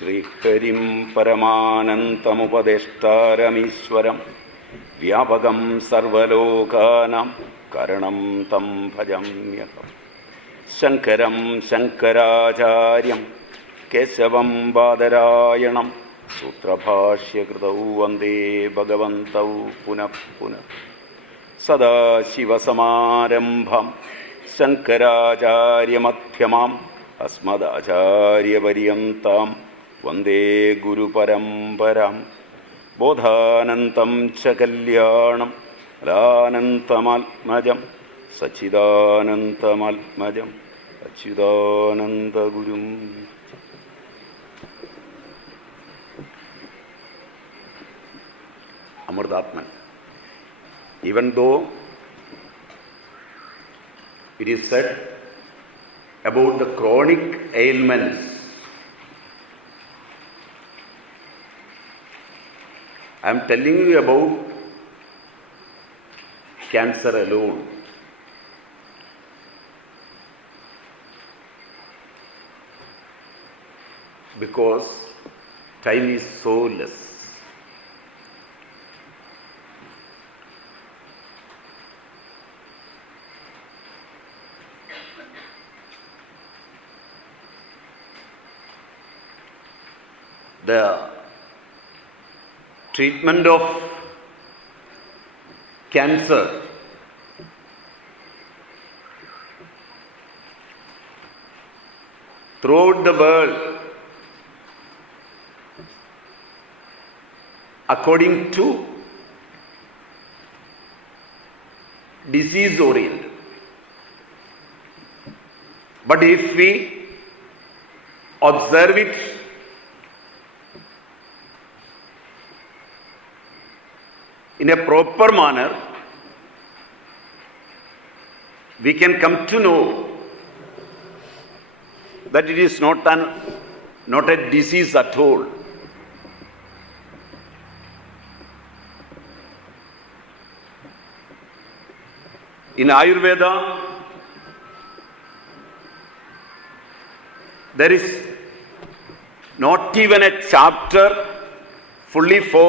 ശ്രീഹരിം പരമാനന്തമുപദേഷ്ടാരമീശ്വരം വ്യാപകം സർവലോകാനാം കരണം തം ഭജമ്യഹം. ശങ്കരം ശങ്കരാചാര്യം കേശവം ബാദരായണം സൂത്രഭാഷ്യകൃതൗ വന്ദേ ഭഗവന്തൗ പുനഃ പുനഃ. സദാശിവസമാരംഭം ശങ്കരാചാര്യമധ്യമാം അസ്മദാചാര്യപര്യന്താം വന്ദേ ഗുരുപരമ്പരാം. ബോധാനന്തം ച കല്യാണം അലാനന്തമാത്മജം സച്ചിദാനന്തമാത്മജം അച്യുതാനന്ദഗുരും. Amritatman. Even though it is said about the chronic ailments, I am telling you about cancer alone. Because time is so less. The treatment of cancer throughout the world, according to disease oriented. But if we observe it in a proper manner, we can come to know that it is not a disease at all. In Ayurveda, there is not even a chapter fully for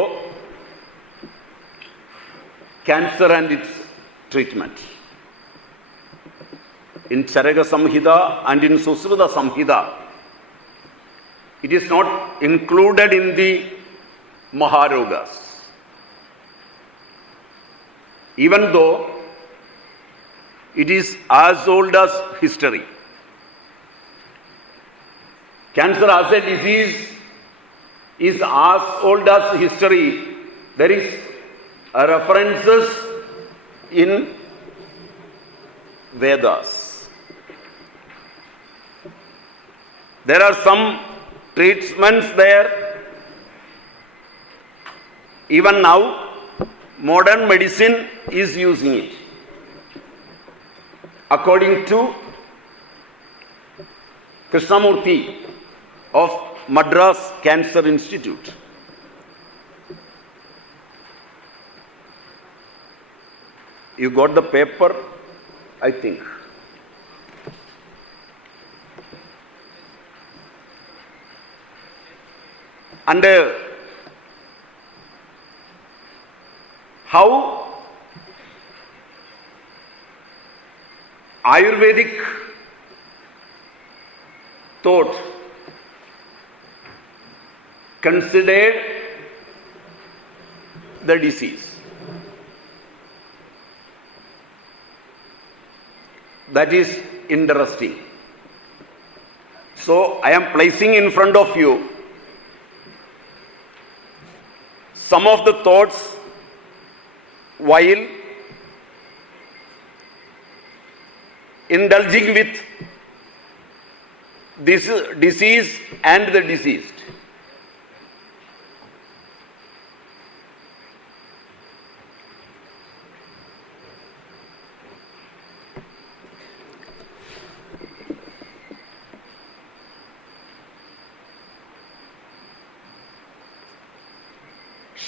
cancer and its treatment. In Charaka Samhita and in Susruta Samhita, it is not included in the Maharogas. Even though it is as old as history. Cancer as a disease is as old as history. There is references in Vedas. There are some treatments there. Even now, modern medicine is using it. According to Krishnamurthy of Madras Cancer Institute, you got the paper, I think. And how Ayurvedic thought considered the disease. That is interesting. So I am placing in front of you some of the thoughts while indulging with this disease and the deceased.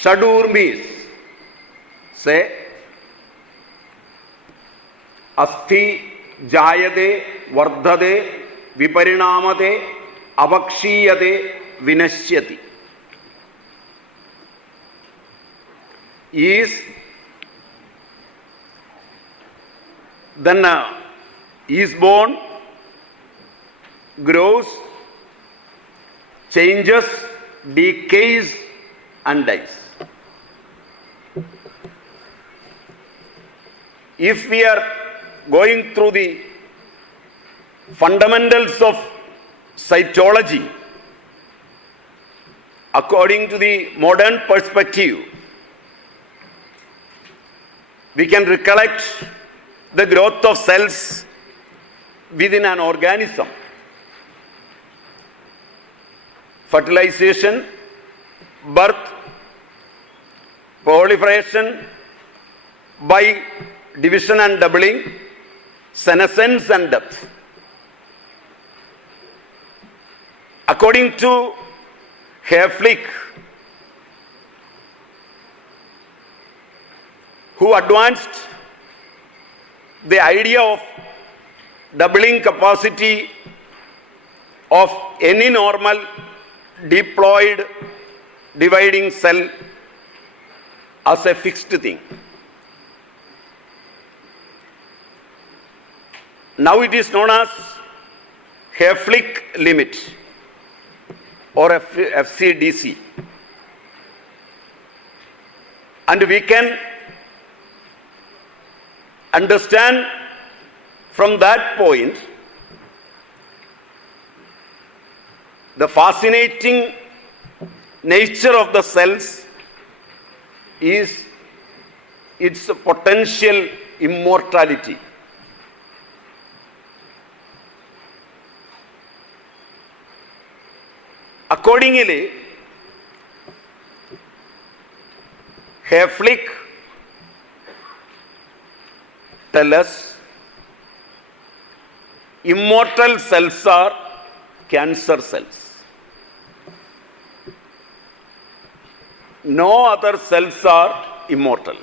Shadurmis say Asthi jayade vardhade viparinamate avakshiyate vinashyati is then is born, grows, changes, decays and dies. If we are going through the fundamentals of cytology according to the modern perspective, we can recollect the growth of cells within an organism. Fertilization, birth, proliferation by division and doubling, senescence and death. According to Hayflick, who advanced the idea of doubling capacity of any normal diploid dividing cell as a fixed thing. Now it is known as Hayflick limit or FCDC. And we can understand from that point the fascinating nature of the cells is its potential immortality. Accordingly, Hayflick tells us immortal cells are cancer cells. No other cells are immortal.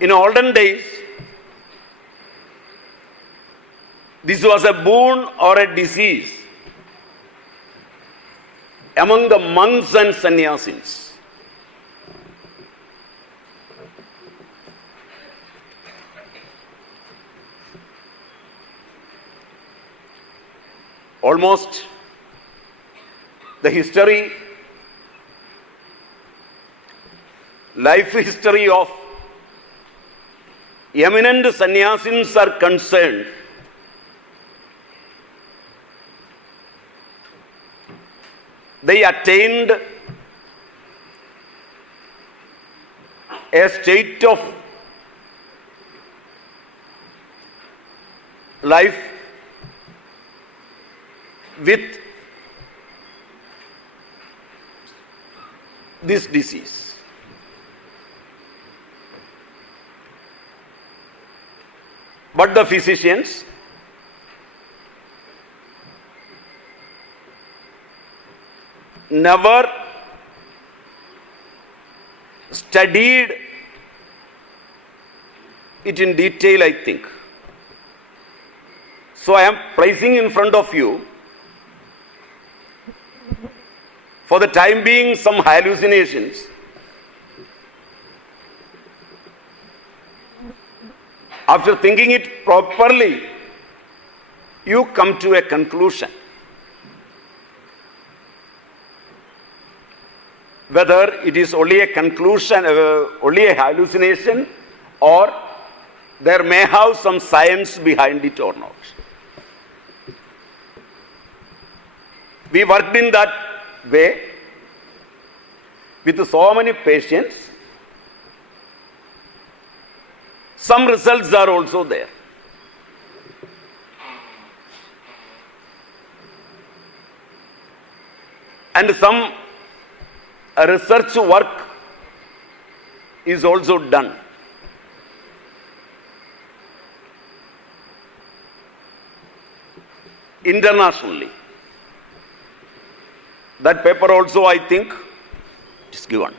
In olden days, this was a boon or a disease among the monks and sannyasins. Almost the history, life history of eminent sannyasins are concerned, they attained a state of life with this disease. But the physicians never studied it in detail, I think. So I am placing in front of you, for the time being, some hallucinations. After thinking it properly, you come to a conclusion. Whether it is only a conclusion, only a hallucination, or there may have some science behind it or not. We worked in that way with so many patients. Some results are also there. And some research work is also done. Internationally. That paper also, I think, is given.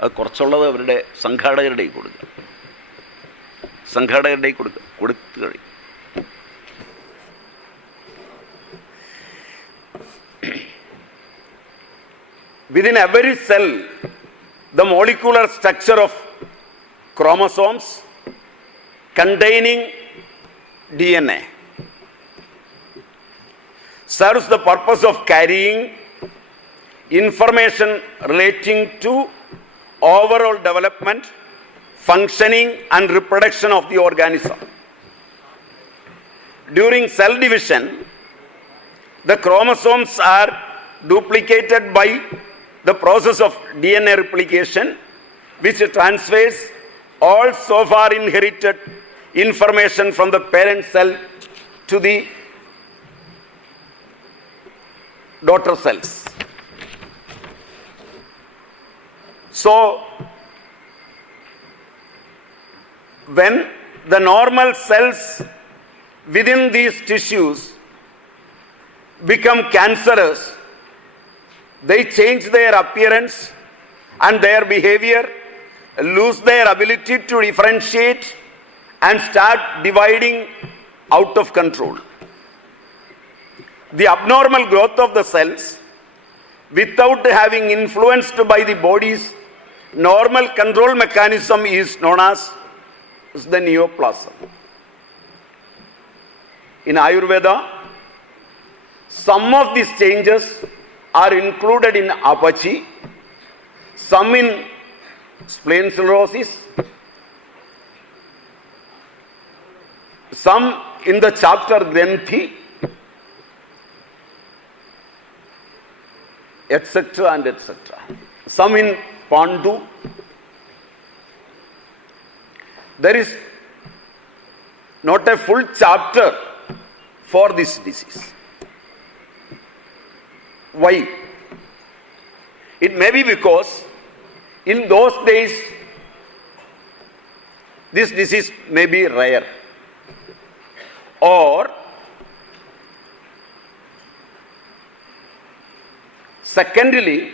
അത് കുറച്ചുള്ളത് അവരുടെ സംഘാടകരുടെ കൊടുക്കുക. within every cell, the molecular structure of chromosomes containing DNA serves the purpose of carrying information relating to overall development, functioning and reproduction of the organism. During cell division, the chromosomes are duplicated by the process of DNA replication, which transfers all so far inherited information from the parent cell to the daughter cells. So, when the normal cells within these tissues become cancerous, they change their appearance and their behavior, lose their ability to differentiate and start dividing out of control. The abnormal growth of the cells, without having influenced by the body's normal control mechanism, is known as the neoplasm. In Ayurveda, some of these changes are included in apathy, some in spleen cirrhosis, some in the chapter Granthi, etc. and etc. Some in Pandu. There is not a full chapter for this disease. Why? It may be because in those days this disease may be rare, or secondly,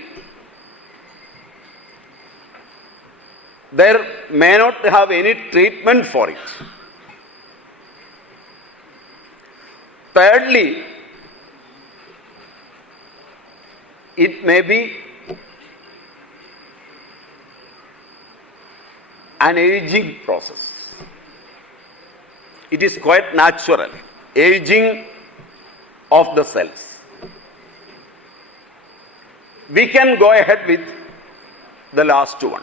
there may not have any treatment for it. Thirdly, it may be an aging process. It is quite natural, aging of the cells. We can go ahead with the last one.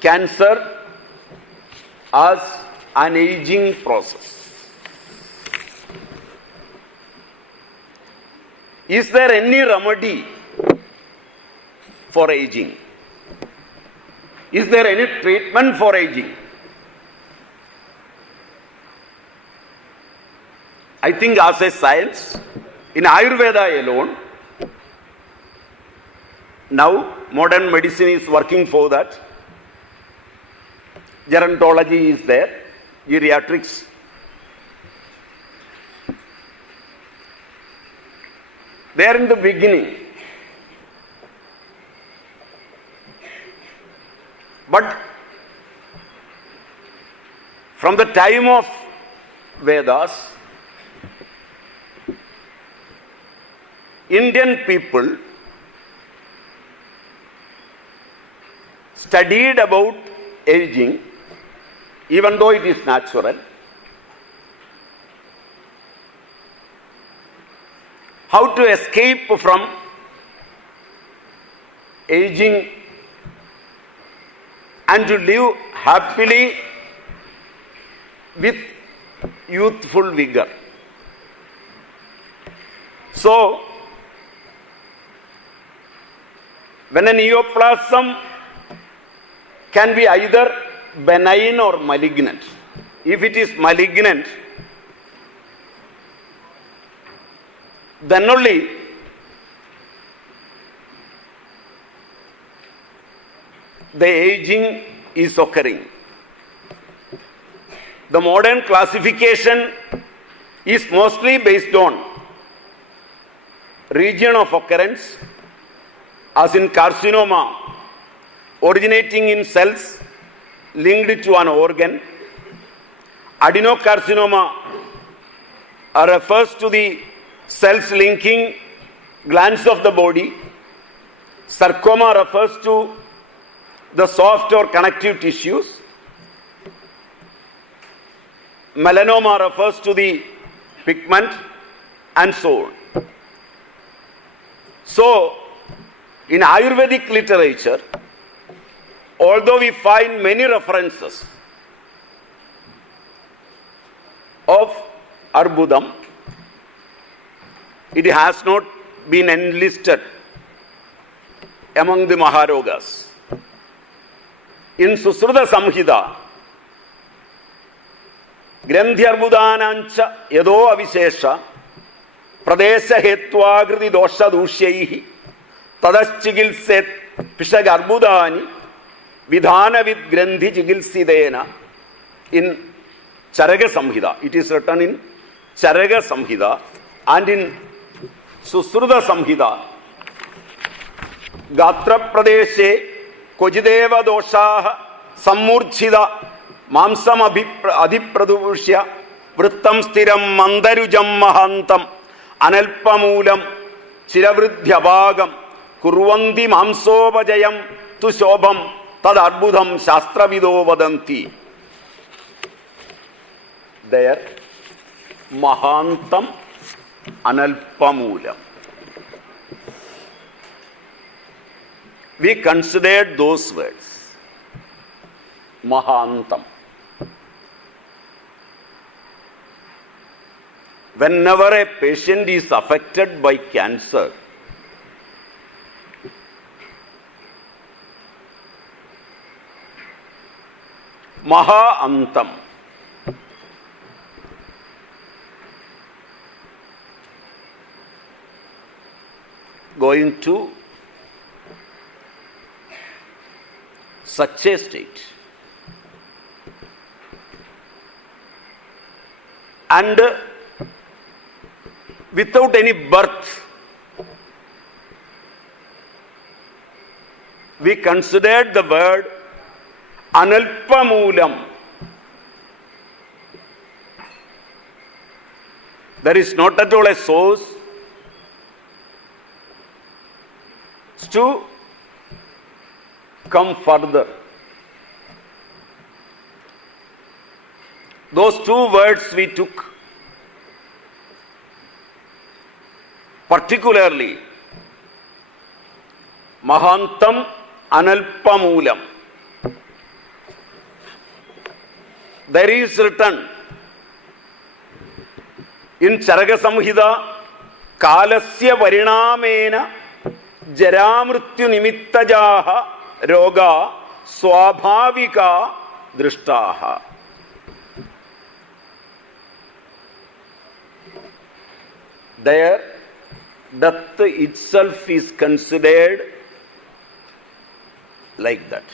Cancer as an aging process. Is there any remedy for aging? Is there any treatment for aging? I think as a science, in Ayurveda alone, now modern medicine is working for that. Gerontology is there, geriatrics. They are in the beginning. But from the time of Vedas, Indian people studied about aging, even though it is natural. How to escape from aging and to live happily with youthful vigor. So, when a neoplasm can be either benign or malignant. If it is malignant, then only the aging is occurring. The modern classification is mostly based on region of occurrence, as in carcinoma originating in cells linked to an organ. Adenocarcinoma refers to the cells linking glands of the body. Sarcoma refers to the soft or connective tissues. Melanoma refers to the pigment, and so on. So, in Ayurvedic literature, although we find many references of Arbudam, it has not been enlisted among the Maharogas. In Susruta Samhita, Grandhyarbudanancha Yado Avishesha Pradesha Hetvagriti Dosha Dushyahi Tadaschigilset Pishagarbudani Vidhana vid Grandhi Chigilsidena in Charaga Samhita. It is written in Charaga Samhita, and in Susruta Samhita Gatra Pradeshe Kojideva Doshaha Sammurchida Mamsam Adhipradushya Vrittam Stiram Mandarujam Mahantam Analpamulam Chiravridhyabhagam Kurvandi Mamsobajayam Tu Shobham Tad Arbudham Shastravido Vadanti. There, Mahantam Analpamulam. We considered those words. Mahantam. Whenever a patient is affected by cancer, Maha-antam, going to such a state, and without any birth, we considered the word Analpamulam. There is not at all a source to come further. Those two words we took, particularly Mahantam Analpamulam. There is written in Charaka Samhita, Kalasya Varinamena Jaramrityu Nimittajaha Roga Swabhavika Drishtaha. There, death itself is considered like that.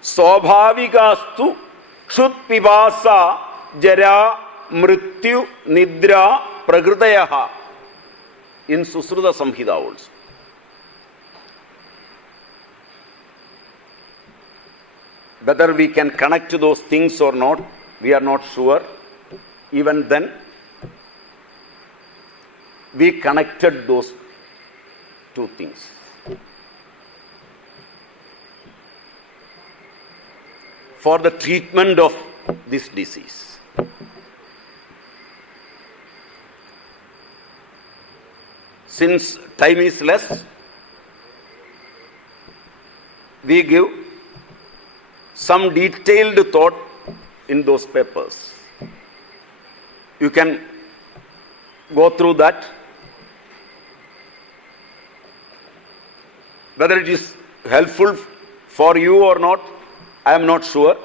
Swabhavikastu Shut Pivasa Jara Mrityu Nidra Prakritayaha. In Susruta Samhita also. Whether we can connect to those things or not, we are not sure. Even then, we connected those two things. For the treatment of this disease. Since time is less, we give some detailed thought in those papers. You can go through that. Whether it is helpful for you or not, I am not sure.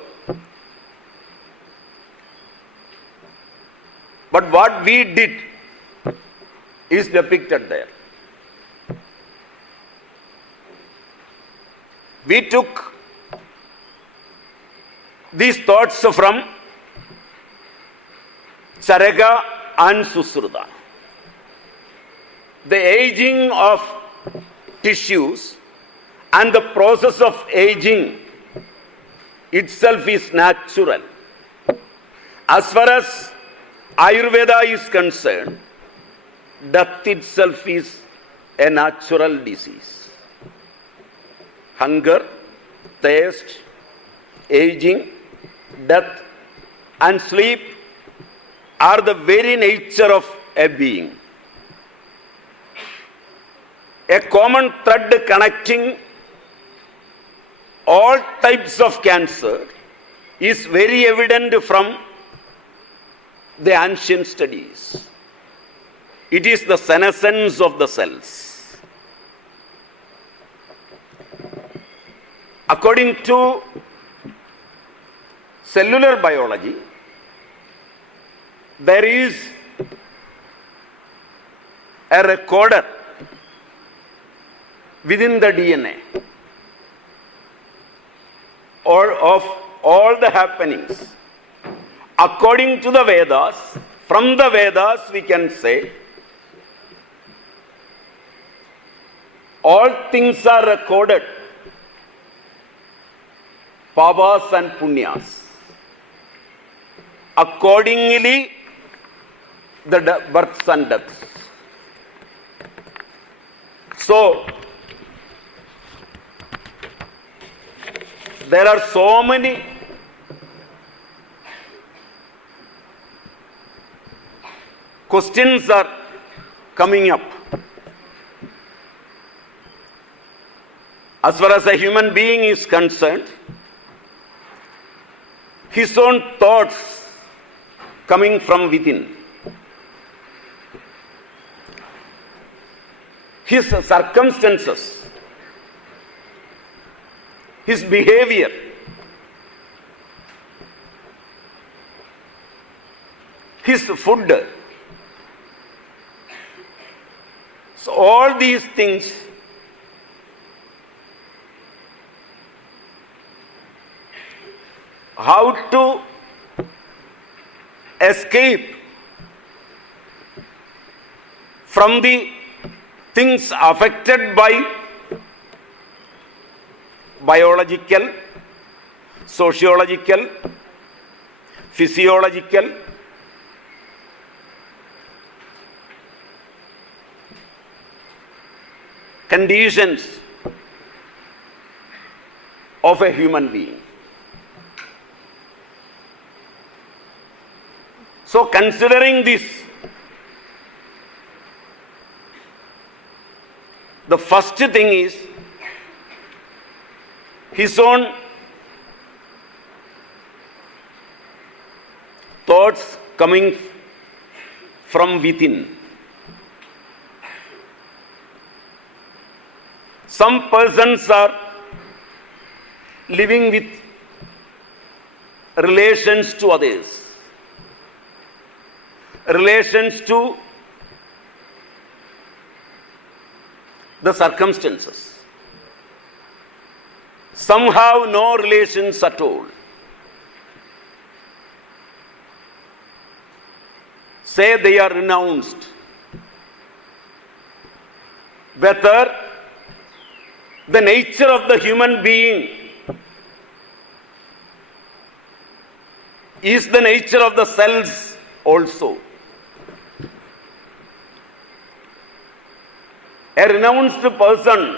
But what we did is depicted there. We took these thoughts from Charaka and Susruta. The aging of tissues and the process of aging itself is natural. As far as Ayurveda is concerned, death itself is a natural disease. Hunger, thirst, aging, death, and sleep are the very nature of a being. A common thread connecting all types of cancer is very evident from the ancient studies. It is the senescence of the cells. According to cellular biology, there is a recorder within the DNA or of all the happenings. According to the Vedas, from the Vedas we can say all things are recorded, pavas and punyas. Accordingly, the births and deaths. So, there are so many questions are coming up. As far as a human being is concerned, his own thoughts coming from within, his circumstances, his behavior, his food. So all these things how to escape from the things affected by biological, sociological, physiological, conditions of a human being. So, considering this, the first thing is his own thoughts coming from within. Some persons are living with relations to others, relations to the circumstances. Some have no relations at all. Say they are renounced. Whether the nature of the human being is the nature of the cells also. A renounced person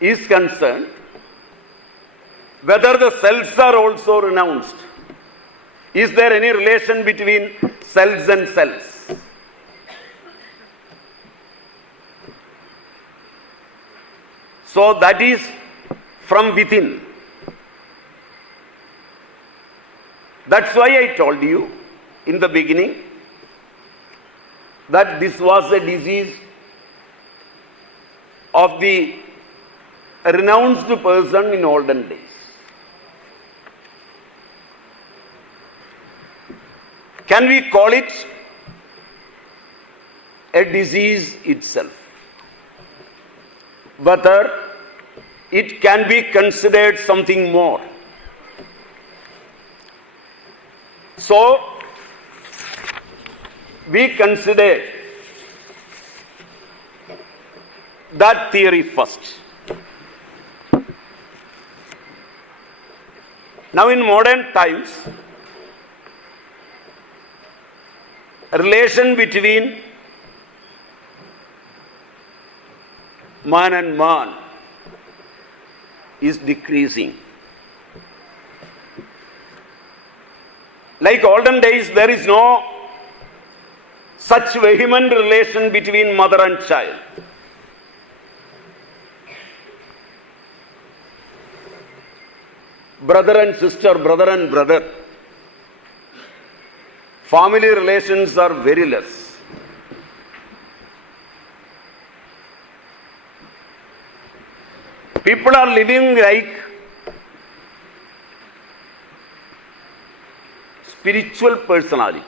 is concerned whether the cells are also renounced. Is there any relation between cells and cells? So that is from within. That's why I told you in the beginning that this was a disease of the renounced person in olden days. Can we call it a disease itself? Whether it can be considered something more. So, we consider that theory first. Now, in modern times, relation between man and man is decreasing. Like olden days, there is no such vehement relation between mother and child. Brother and sister, brother and brother. Family relations are very less. People are living like spiritual personalities.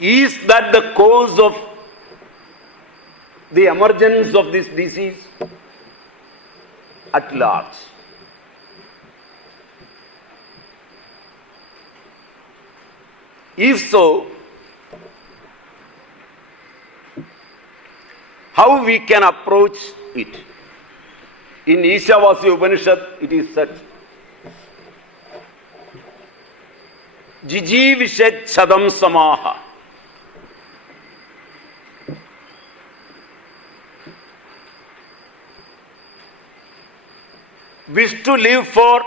Is that the cause of the emergence of this disease? At large. If so, how we can approach it? In Ishavasya Upanishad, it is said, Jijivishet chadam samaha. Wish to live for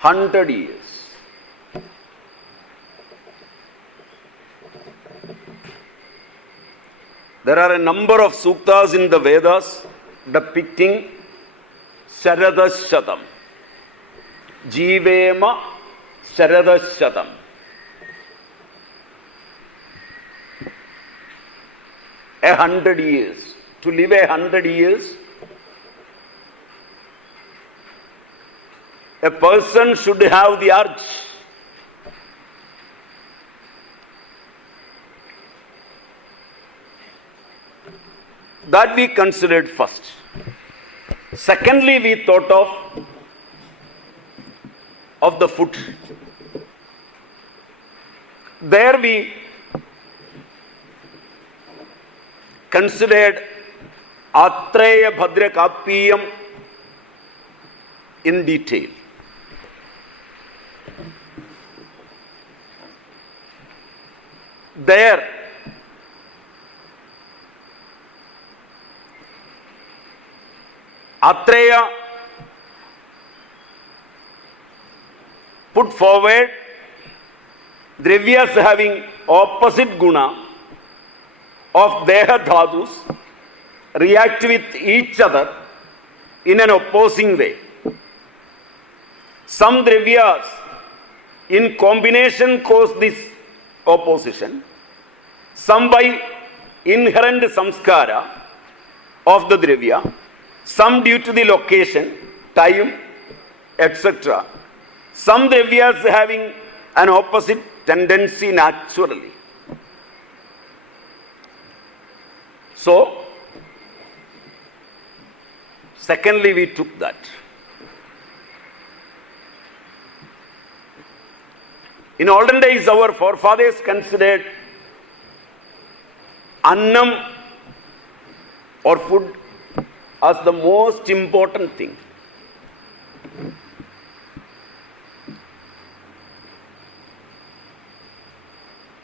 100 years. There are a number of suktas in the Vedas depicting Sharadashatam. Jivema Sharadashatam. A 100 years. To live 100 years, a person should have the urge that we considered first. Secondly, we thought of the food. There we considered Atreya Bhadrakapiyam in detail. There Atreya put forward dravyas having opposite guna of Deha Dhadus react with each other in an opposing way. Some dravyas in combination cause this opposition, some by inherent samskara of the dravya, some due to the location, time, etc. Some dravyas having an opposite tendency naturally. So, secondly, we took that. In olden days, our forefathers considered annam or food as the most important thing.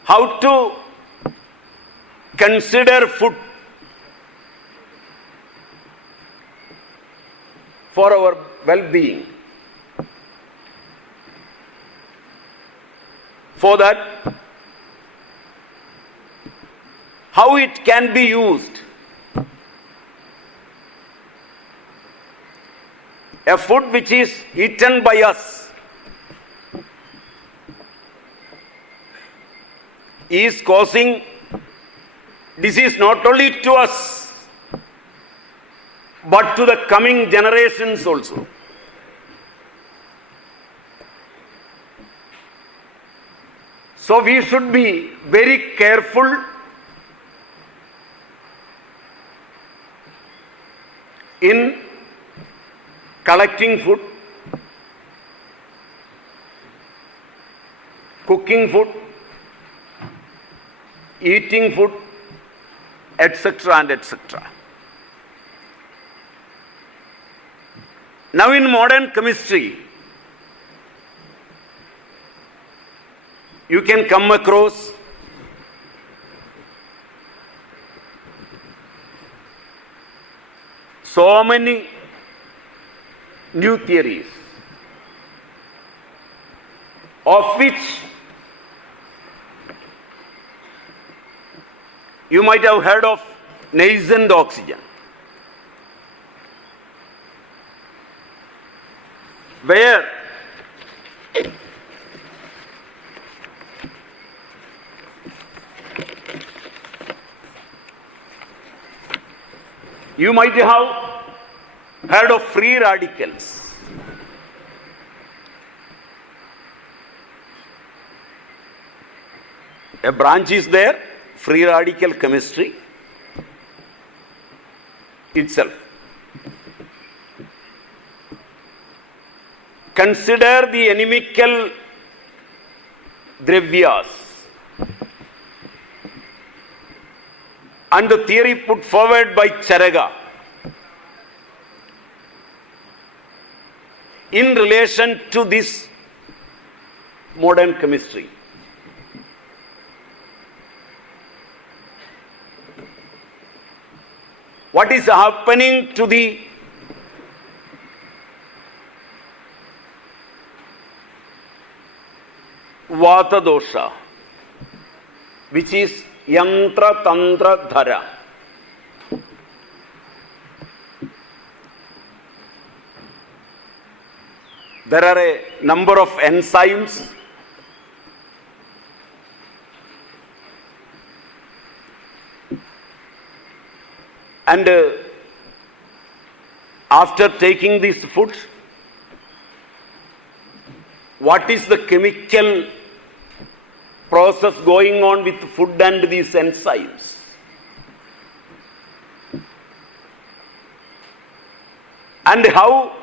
How to consider food for our well-being? For that, how it can be used. A food which is eaten by us is causing disease not only to us but to the coming generations also. So we should be very careful in collecting food, cooking food, eating food, etc. and etc. Now in modern chemistry, you can come across so many new theories, of which you might have heard of nascent oxygen, where you might have heard of free radicals. A branch is there, free radical chemistry itself. Consider the inimical dravyas and the theory put forward by Charaga in relation to this modern chemistry. What is happening to the Vata dosha, which is Yantra Tantra Dhara? There are a number of enzymes and after taking this food, what is the chemical process going on with food and these enzymes? And how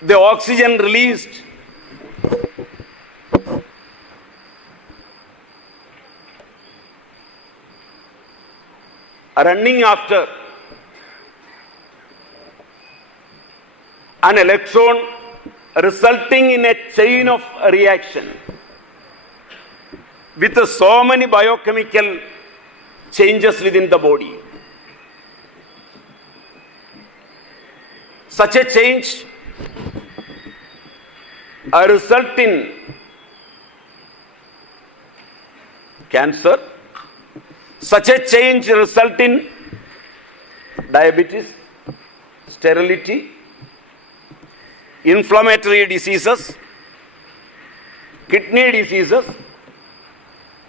the oxygen released running after an electron, resulting in a chain of reaction with so many biochemical changes within the body. Such a change result in cancer. Such a change result in diabetes, sterility, inflammatory diseases, kidney diseases,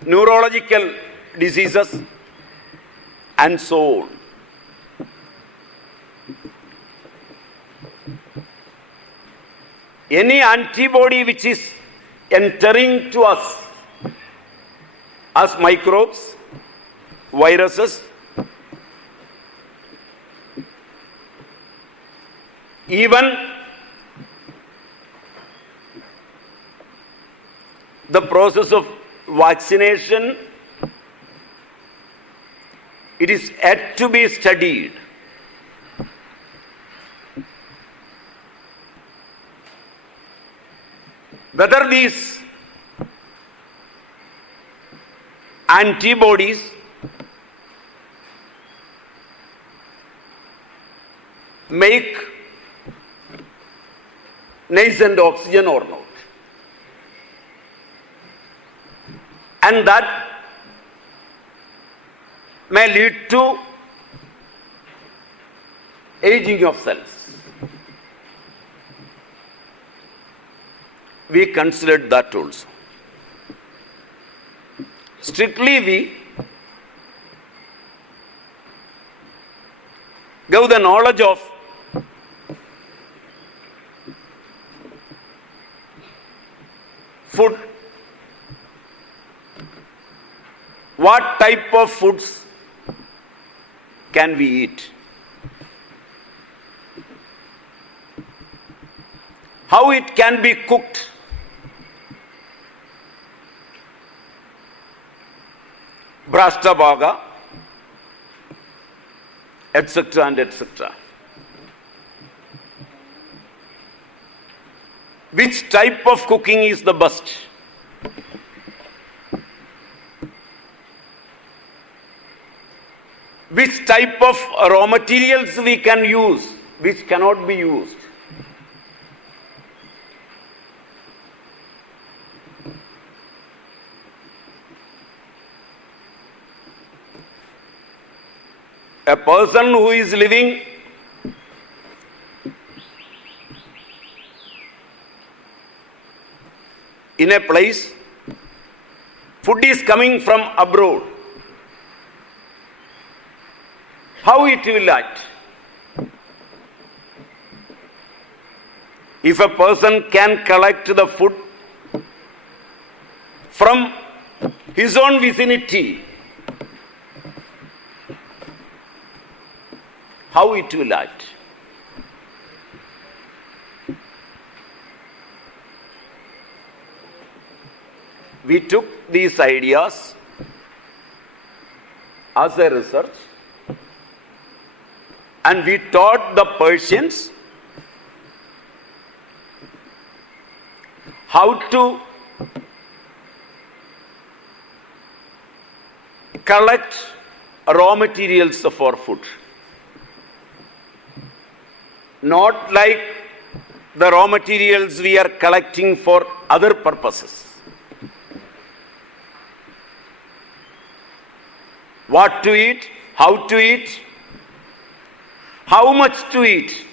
neurological diseases, and so on. Any antibody which is entering to us as microbes, viruses, even the process of vaccination, it is yet to be studied. Whether these antibodies make nascent oxygen or not. And that may lead to aging of cells. We considered that also. Strictly we gave the knowledge of food. What type of foods can we eat? How it can be cooked? Brashta Bhaga, etc. and etc. which type of cooking is the best? Which type of raw materials we can use, which cannot be used? A person who is living in a place, food is coming from abroad. How it will act? If a person can collect the food from his own vicinity, how it will act? We took these ideas as a research and we taught the Persians how to collect raw materials for food. Not like the raw materials we are collecting for other purposes. What to eat, how to eat, how much to eat.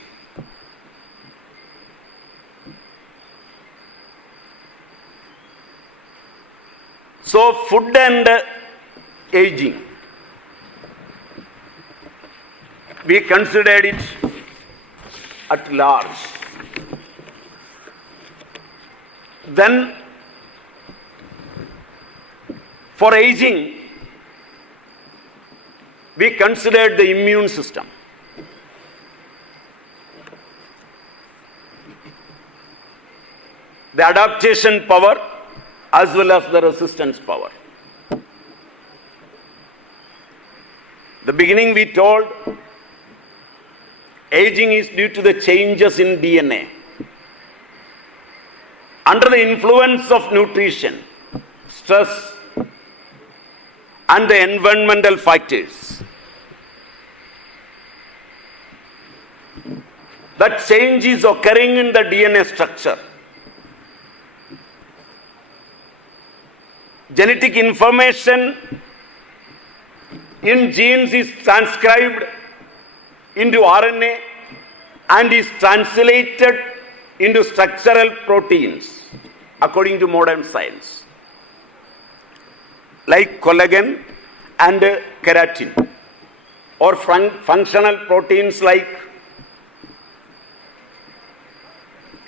So food and aging, we considered it at large. Then for aging, we considered the immune system. The adaptation power as well as the resistance power. The beginning we told aging is due to the changes in DNA. Under the influence of nutrition, stress, and the environmental factors, that change is occurring in the DNA structure. Genetic information in genes is transcribed into RNA and is translated into structural proteins according to modern science, like collagen and keratin, or functional proteins like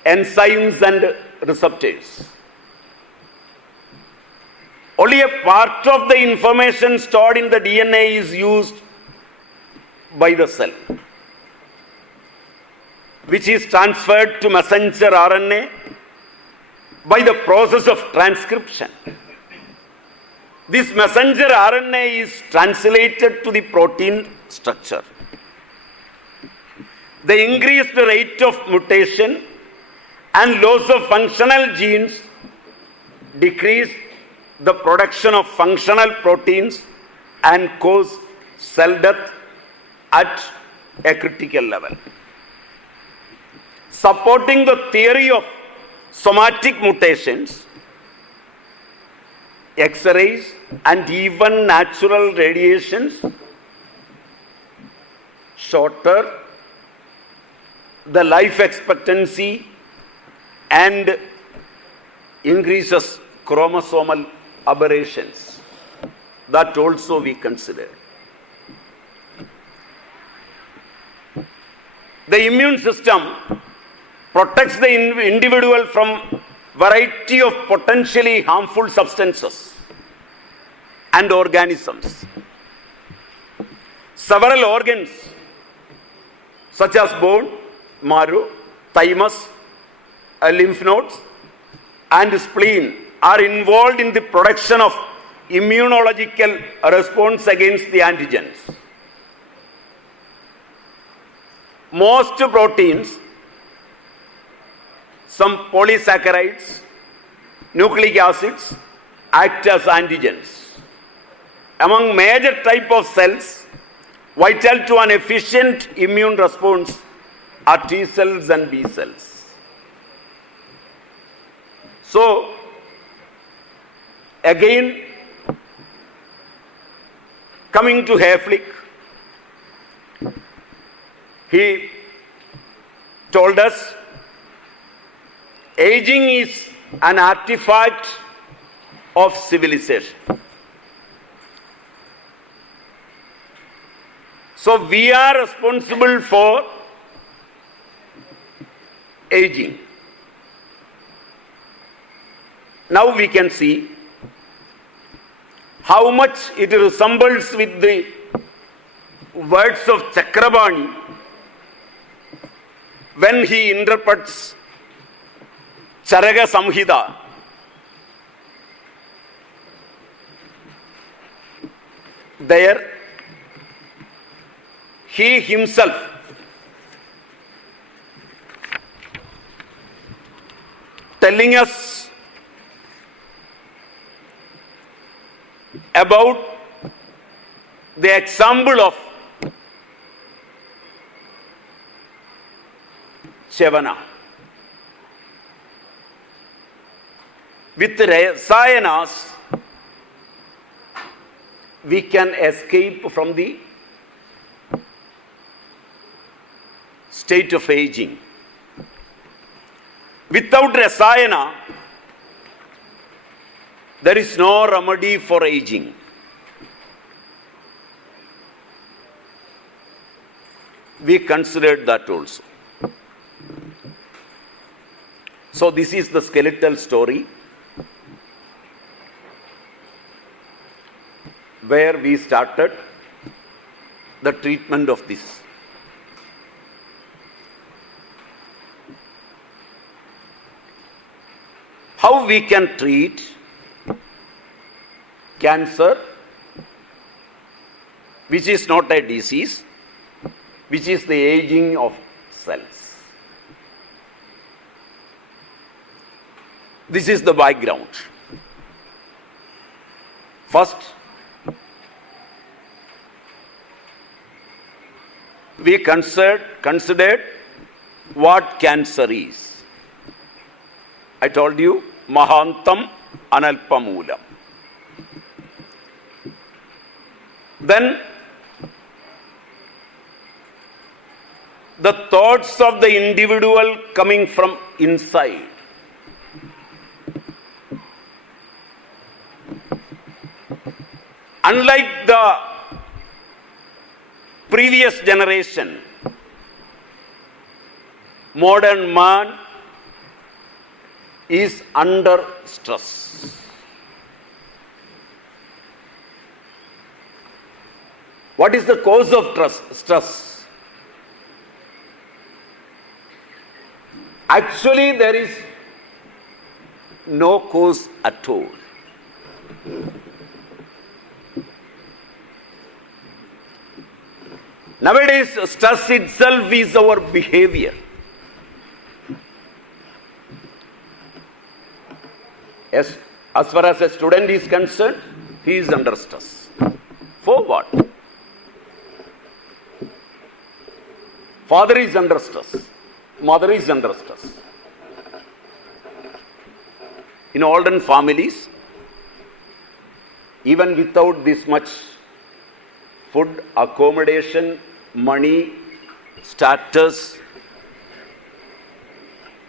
enzymes and receptors. Only a part of the information stored in the DNA is used by the cell, which is transferred to messenger RNA by the process of transcription. This messenger RNA is translated to the protein structure. The increased rate of mutation and loss of functional genes decrease the production of functional proteins and cause cell death at a critical level. Supporting the theory of somatic mutations, X-rays and even natural radiations shorter the life expectancy and increases chromosomal aberrations. That also we consider. The immune system protects the individual from variety of potentially harmful substances and organisms. Several organs such as bone, marrow, thymus, lymph nodes and spleen are involved in the production of immunological response against the antigens. Most proteins some polysaccharides, nucleic acids act as antigens. Among major type of cells, vital to an efficient immune response are T cells and B cells. So, again, coming to Hayflick, he told us aging is an artifact of civilization. So we are responsible for aging. Now we can see how much it resembles with the words of Chakrabani when he interprets Charaka Samhita. There, he himself telling us about the example of Chavana. With Rasayanas, we can escape from the state of aging. Without Rasayana, there is no remedy for aging. We considered that also. So this is the skeletal story where we started the treatment of this. How we can treat cancer, which is not a disease, which is the aging of cells. This is the background. First, we considered what cancer is. I told you, Mahantam Analpamulam. Then, the thoughts of the individual coming from inside. Unlike the previous generation, modern man is under stress. What is the cause of stress? Actually, there is no cause at all. Nowadays, stress itself is our behavior. As far as a student is concerned, he is under stress. For what? Father is under stress. Mother is under stress. In olden families, even without this much food, accommodation, money, status,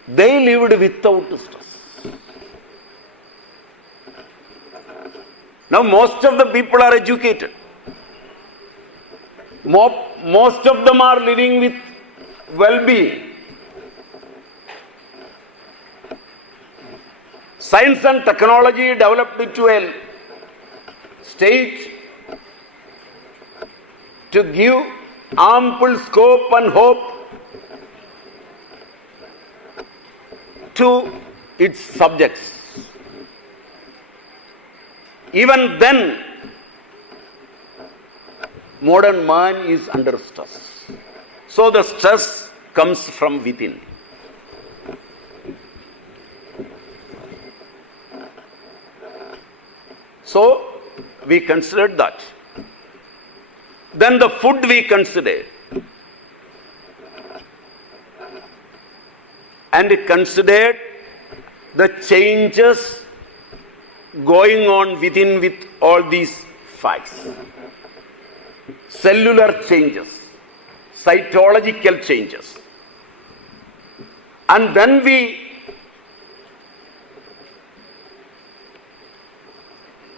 they lived without stress. Now most of the people are educated. Most of them are living with well-being. Science and technology developed to a stage to give ample scope and hope to its subjects. Even then, modern man is under stress. So the stress comes from within. So we considered that. Then the food we considered. And considered the changes going on within with all these facts. Cellular changes, cytological changes. And then we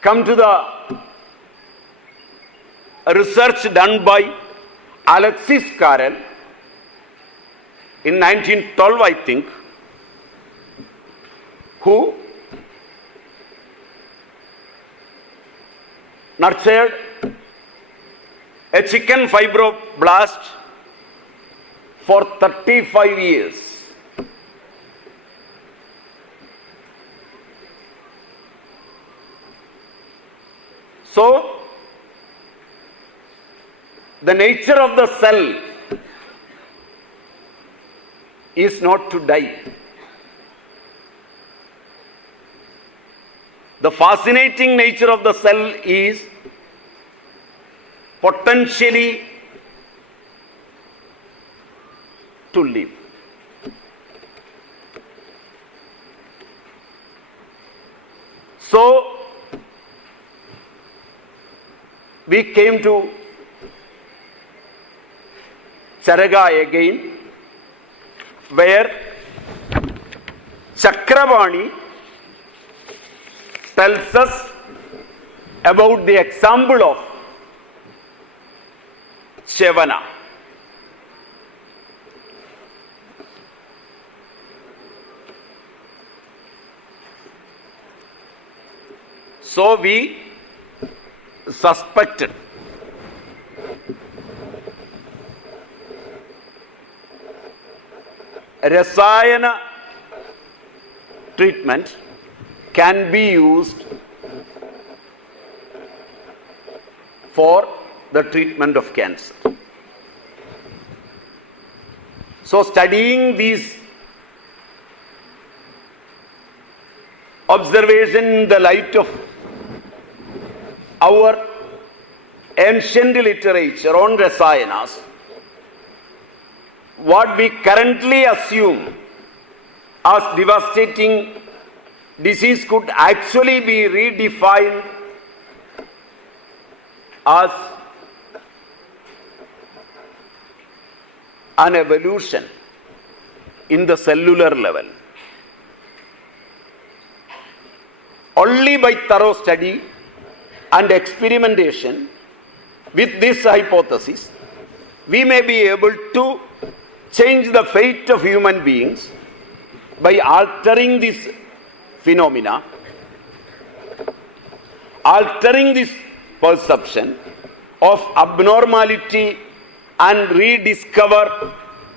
come to the research done by Alexis Carrel in 1912, I think, who nurtured a chicken fibroblast for 35 years. So, the nature of the cell is not to die. The fascinating nature of the cell is potentially to live. So, we came to Charaka again, where Chakravarni tells us about the example of Chavana. So we suspected Rasayana treatment can be used for the treatment of cancer. So studying these observations in the light of our ancient literature on Rasayanas, what we currently assume as devastating disease could actually be redefined as an evolution in the cellular level. Only by thorough study and experimentation with this hypothesis, we may be able to change the fate of human beings by altering this phenomena, altering this perception of abnormality and rediscover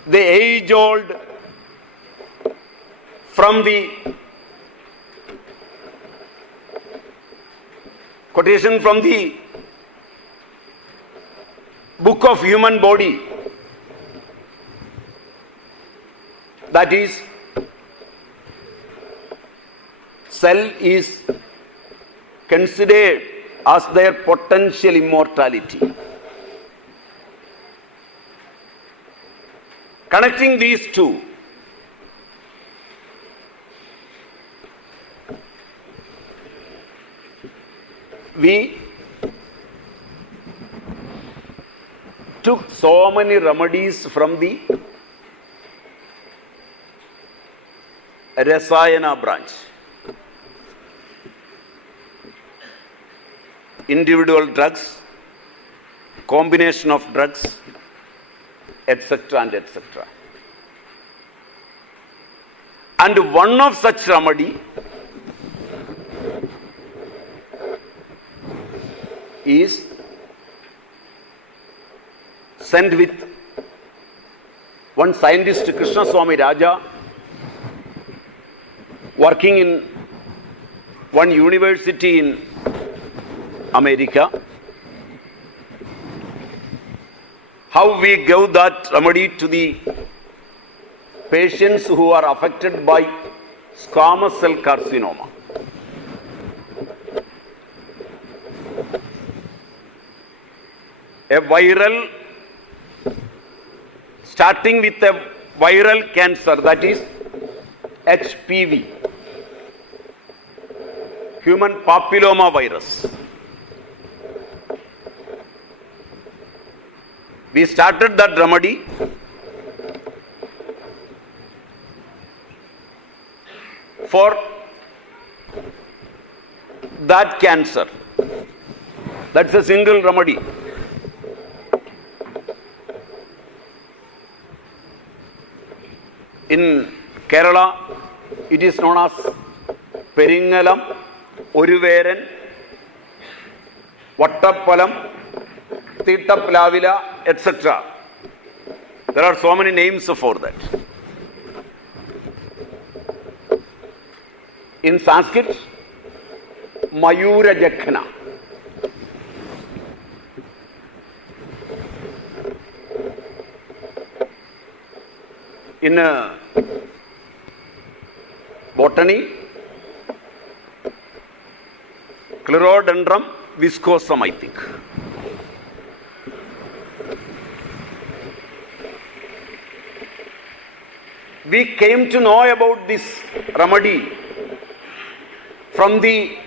the age-old from the quotation from the book of human body, that is, cell is considered as their potential immortality. Connecting these two, we took so many remedies from the Rasayana branch. Individual drugs, combination of drugs, etc. and etc. And one of such remedy is sent with one scientist, Krishna Swami Raja, working in one university in America. How we gave that remedy to the patients who are affected by squamous cell carcinoma. a viral, starting with a viral cancer, that is HPV, human papilloma virus. We started that remedy for that cancer. That's a single remedy. In Kerala, it is known as Peringalam, Oruveran, Vattappalam, Thitaplavila, etc. There are so many names for that. In Sanskrit, Mayura Jakhana. In botany, Clerodendron viscosum, I think. We came to know about this remedy from the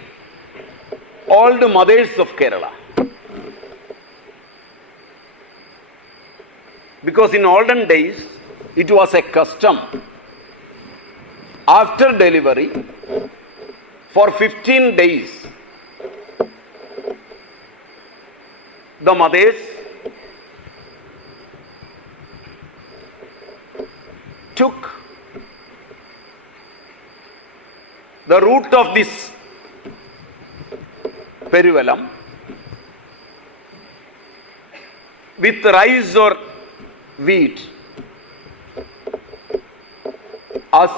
old mothers of Kerala. Because in olden days, it was a custom after delivery for 15 days the mothers took the root of this peruvelum with rice or wheat as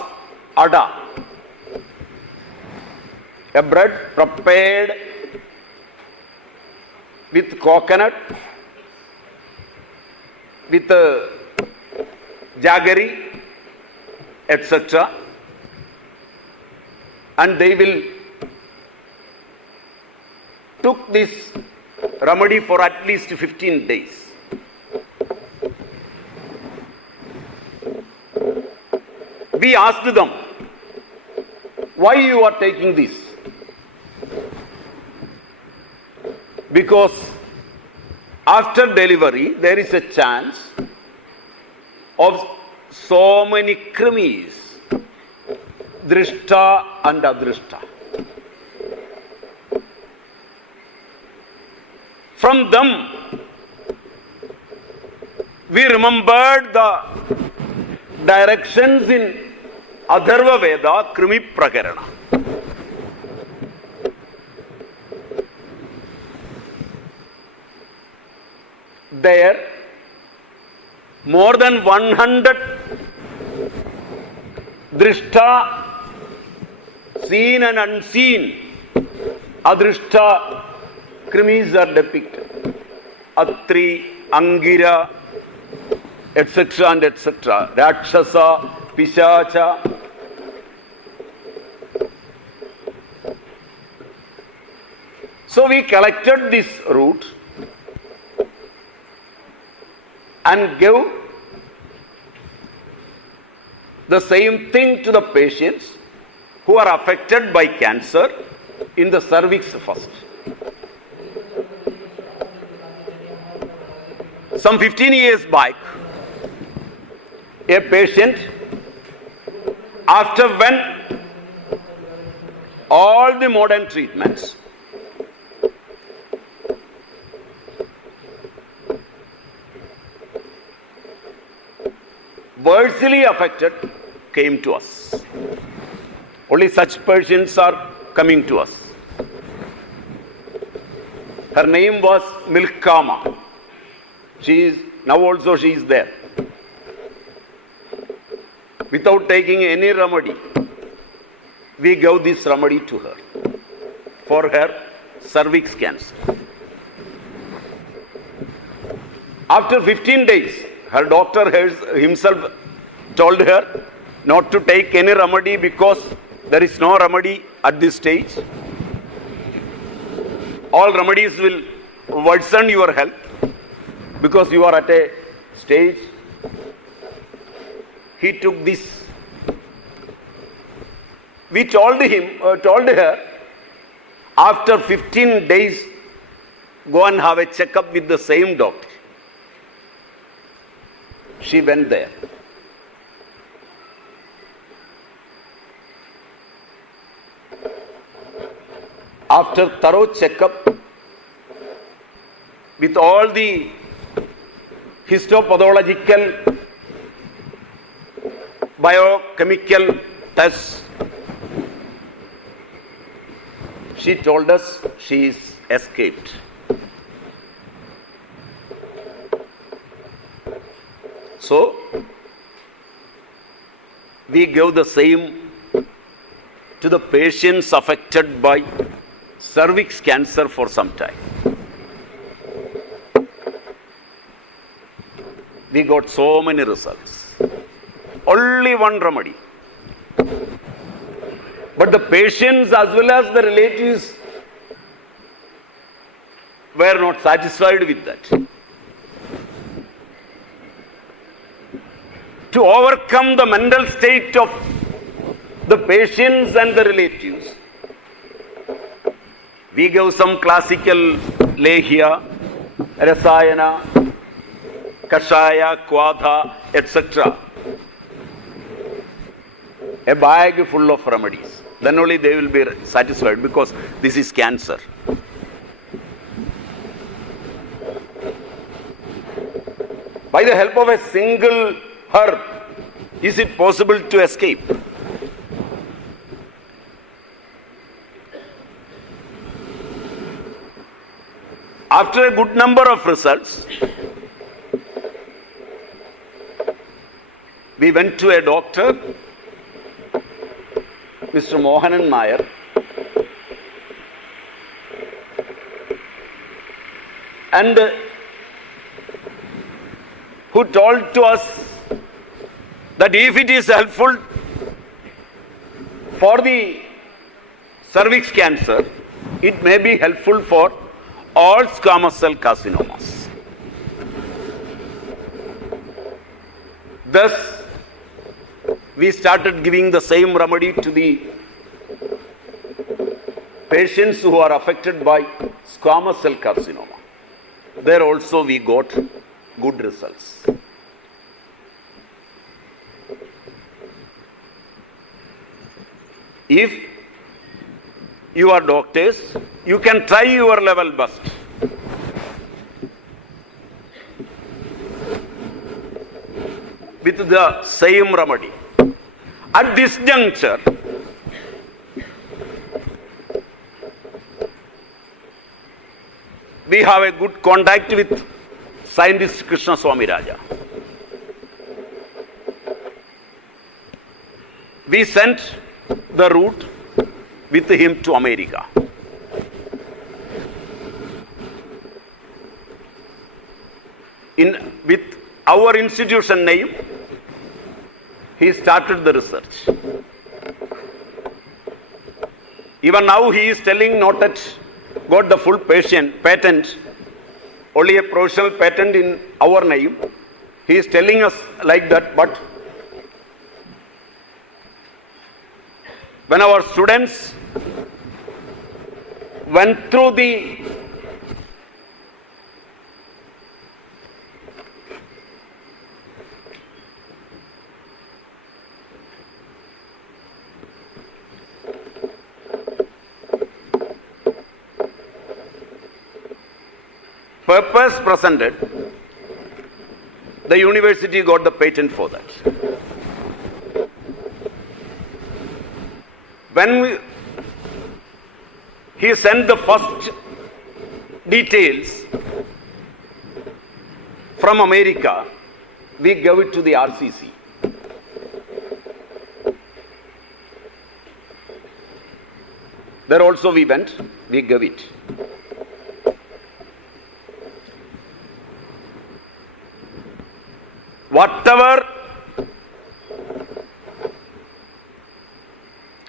ada, a bread prepared with coconut, with jaggery, etc. And they will took this remedy for at least 15 days. We asked them, why you are taking this? Because after delivery, there is a chance of so many krimis, drishta and adrishta. From them, we remembered the directions in Atharva Veda, Krimi Prakarana. There, more than 100 drishta, seen and unseen, adrishta krimis are depicted. Atri, Angira, etc. and etc. Rakshasa, Pishacha. So we collected this root and gave the same thing to the patients who are affected by cancer in the cervix first. Some 15 years back, a patient, after when all the modern treatments, worsely affected, came to us. Only such patients are coming to us. Her name was Milkama. Now also she is there. Without taking any remedy, we gave this remedy to her for her cervix cancer. After 15 days, her doctor himself told her not to take any remedy because there is no remedy at this stage. All remedies will worsen your health. because you are at a stage. He took this. We told her, after 15 days, go and have a checkup with the same doctor. She went there. After thorough checkup with all the histopathological, biochemical tests, she told us she is escaped. So, we gave the same to the patients affected by cervix cancer for some time. We got so many results. Only one remedy. But the patients as well as the relatives were not satisfied with that. To overcome the mental state of the patients and the relatives, we gave some classical lehya, rasayana, kashaya, kvadha, etc. A bag full of remedies. Then only they will be satisfied, because this is cancer. By the help of a single herb, is it possible to escape? After a good number of results, we went to a doctor, Mr. Mohanan Nair, and who told to us that if it is helpful for the cervix cancer, it may be helpful for all squamous cell carcinomas. Thus, we started giving the same remedy to the patients who are affected by squamous cell carcinoma. There also we got good results. If you are doctors, you can try your level best. With the same remedy. At this juncture, we have a good contact with scientist Krishna Swami Raja. We sent the route with him to America. With our institution name, he started the research. Even now he is telling not that got the full patent, only a provisional patent in our name. He is telling us like that, but when our students went through the purpose presented, the university got the patent for that. When he sent the first details from America, we gave it to the RCC. There also we went, we gave it. Whatever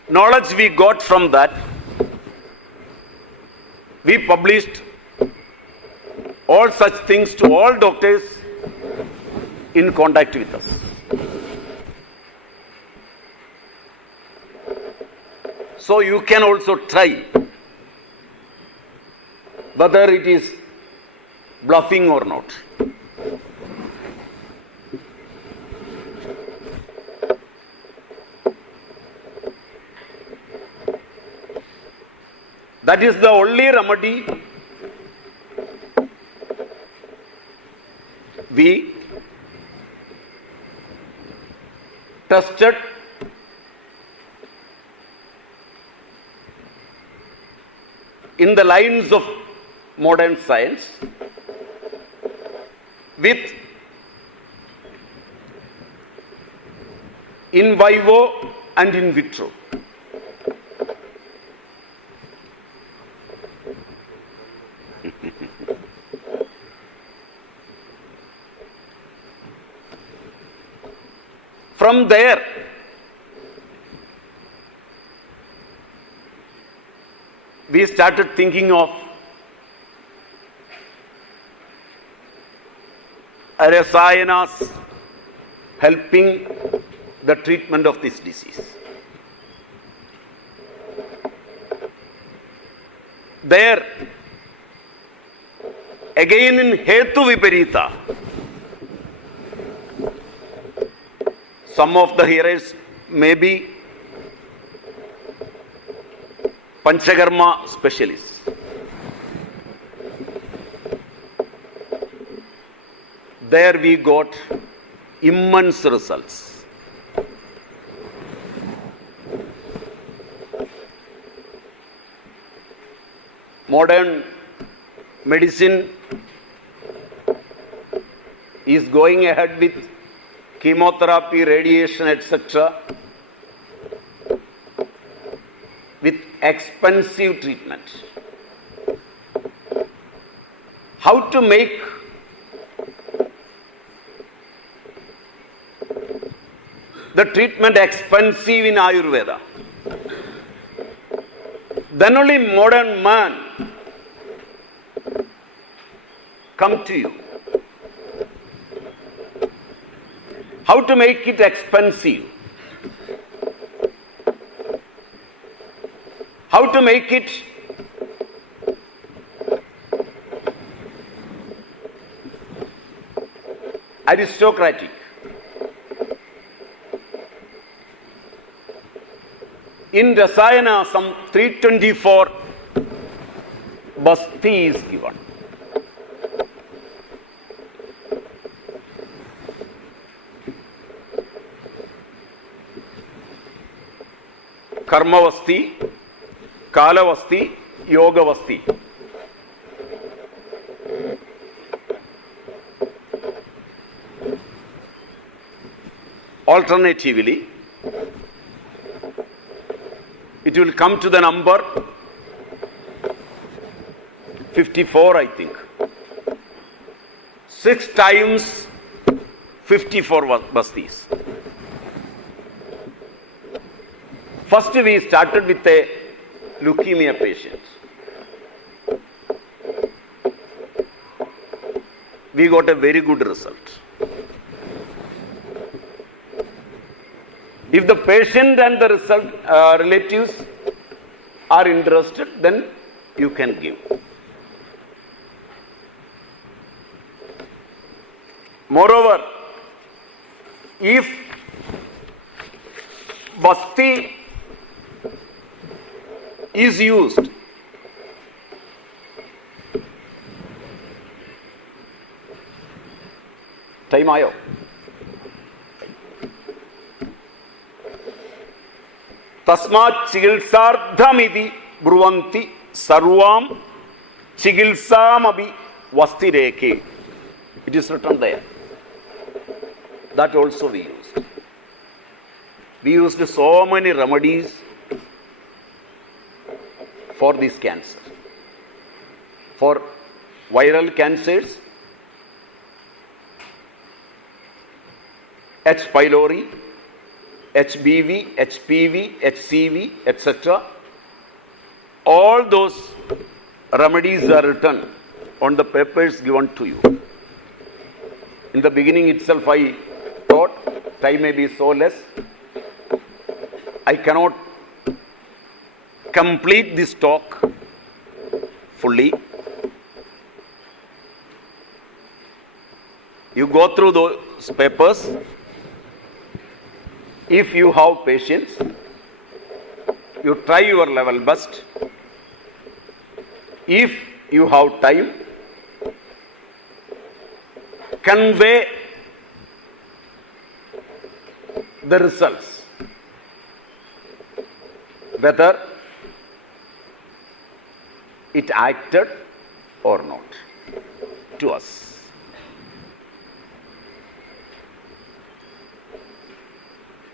knowledge we got from that, we published all such things to all doctors in contact with us. So you can also try whether it is bluffing or not. That is the only remedy we tested in the lines of modern science with in vivo and in vitro. From there, we started thinking of rasayanas helping the treatment of this disease. There, again in Hetu Viparita, some of the hearers may be Panchakarma specialists. There we got immense results. Modern medicine is going ahead with chemotherapy, radiation, etc., with expensive treatment. How to make the treatment expensive in Ayurveda? Then only modern man come to you. How to make it expensive? How to make it aristocratic? In Rasayana, some 324 basti is given. Karmavasti, Kalavasti, Yogavasti. Alternatively, it will come to the number 54, I think. 6 times 54 bastis. First, we started with a leukemia patient. We got a very good result. If the patient and the relatives are interested, then you can give. Moreover, if basti is used, time ayo. Tasmat chigilsardhamiti bruvanti sarvam chigilsamabi vastireke. It is written there. That also we used. We used so many remedies for this cancer. For viral cancers, H. pylori, HBV, HPV, HCV, etc. All those remedies are written on the papers given to you. In the beginning itself, I thought time may be so less, I cannot complete this talk fully. You go through those papers. If you have patience, you try your level best. If you have time, convey the results, whether it acted or not, to us.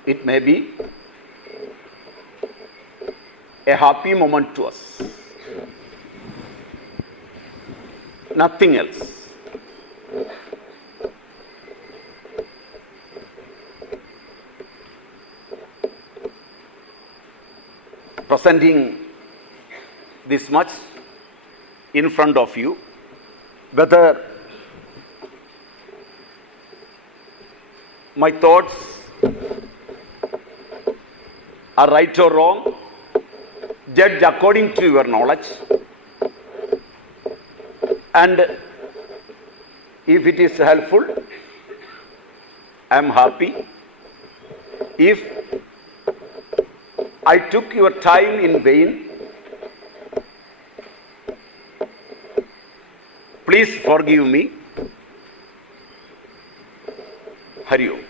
It may be a happy moment to us, nothing else. Presenting this much in front of you, whether my thoughts are right or wrong, judge according to your knowledge, and if it is helpful, I am happy. If I took your time in vain, please forgive me. Hari Om.